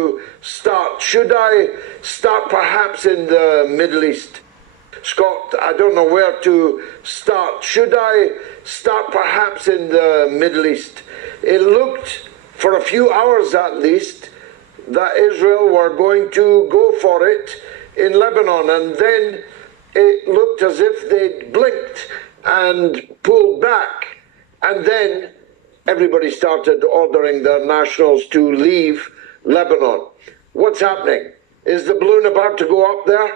to start? Should I start perhaps in the Middle East? Scott, I don't know where to start. Should I start perhaps in the Middle East? It looked, for a few hours at least, that Israel were going to go for it in Lebanon, and then it looked as if they'd blinked and pulled back, and then everybody started ordering their nationals to leave Lebanon. What's happening? Is the balloon about to go up there?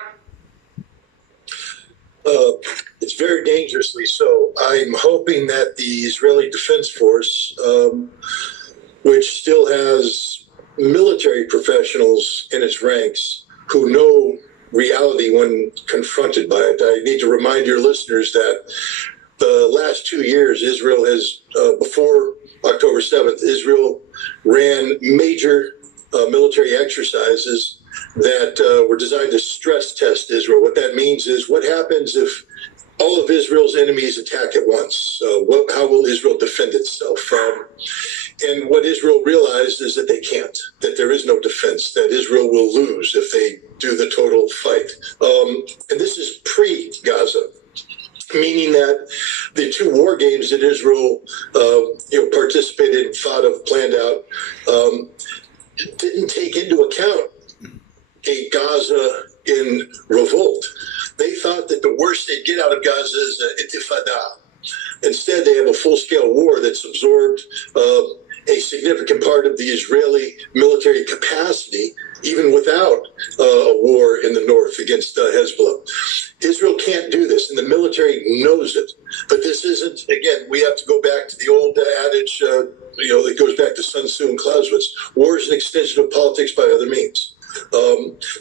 It's very dangerously so. I'm hoping that the Israeli Defense Force, which still has military professionals in its ranks who know reality when confronted by it. I need to remind your listeners that the last 2 years, Israel has, before October 7th, Israel ran major military exercises that were designed to stress test Israel. What that means is, what happens if all of Israel's enemies attack at once? How will Israel defend itself? And what Israel realized is that they can't, that there is no defense, that Israel will lose if they do the total fight. And this is pre-Gaza, meaning that the two war games that Israel participated in, thought of, planned out, didn't take into account a Gaza in revolt. They thought that the worst they'd get out of Gaza is an intifada. Instead, they have a full-scale war that's absorbed a significant part of the Israeli military capacity, even without a war in the north against Hezbollah. Israel can't do this, and the military knows it. But this isn't, again, we have to go back to the old adage, that goes back to Sun Tzu and Clausewitz. War is an extension of politics by other means.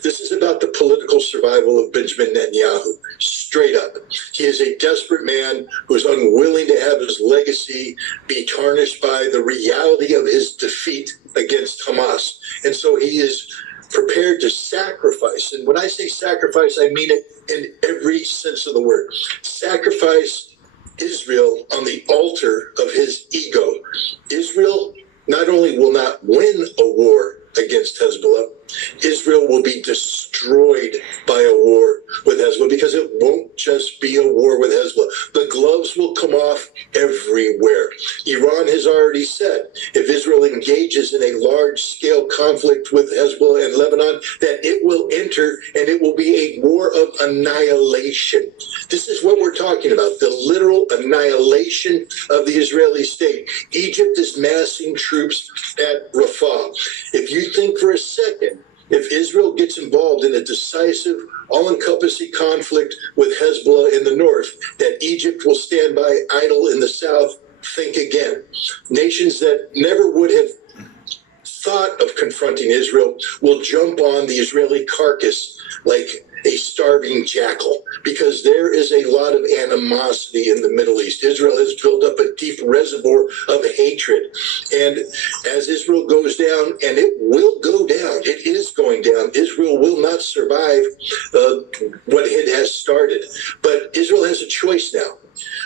This is about the political survival of Benjamin Netanyahu, straight up. He is a desperate man who is unwilling to have his legacy be tarnished by the reality of his defeat against Hamas. And so he is prepared to sacrifice. And when I say sacrifice, I mean it in every sense of the word. Sacrifice Israel on the altar of his ego. Israel not only will not win a war against Hezbollah, Israel will be destroyed by a war with Hezbollah, because it won't just be a war with Hezbollah. The gloves will come off everywhere. Iran has already said, if Israel engages in a large-scale conflict with Hezbollah and Lebanon, that it will enter and it will be a war of annihilation. This is what we're talking about, the literal annihilation of the Israeli state. Egypt is massing troops at Rafah. If you think for a second, if Israel gets involved in a decisive, all-encompassing conflict with Hezbollah in the north, that Egypt will stand by idle in the south, think again. Nations that never would have thought of confronting Israel will jump on the Israeli carcass like a starving jackal, because there is a lot of animosity in the Middle East. Israel has built up a deep reservoir of hatred. And as Israel goes down, and it will go down, it is going down, Israel will not survive what it has started. But Israel has a choice now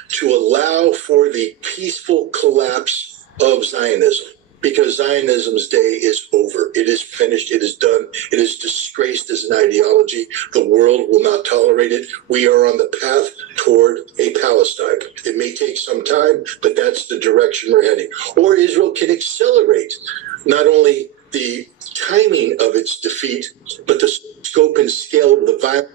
to allow for the peaceful collapse of Zionism, because Zionism's day is over. It is finished. It is done. It is disgraced as an ideology. The world will not tolerate it. We are on the path toward a Palestine. It may take some time, but that's the direction we're heading. Or Israel can accelerate not only the timing of its defeat, but the scope and scale of the violence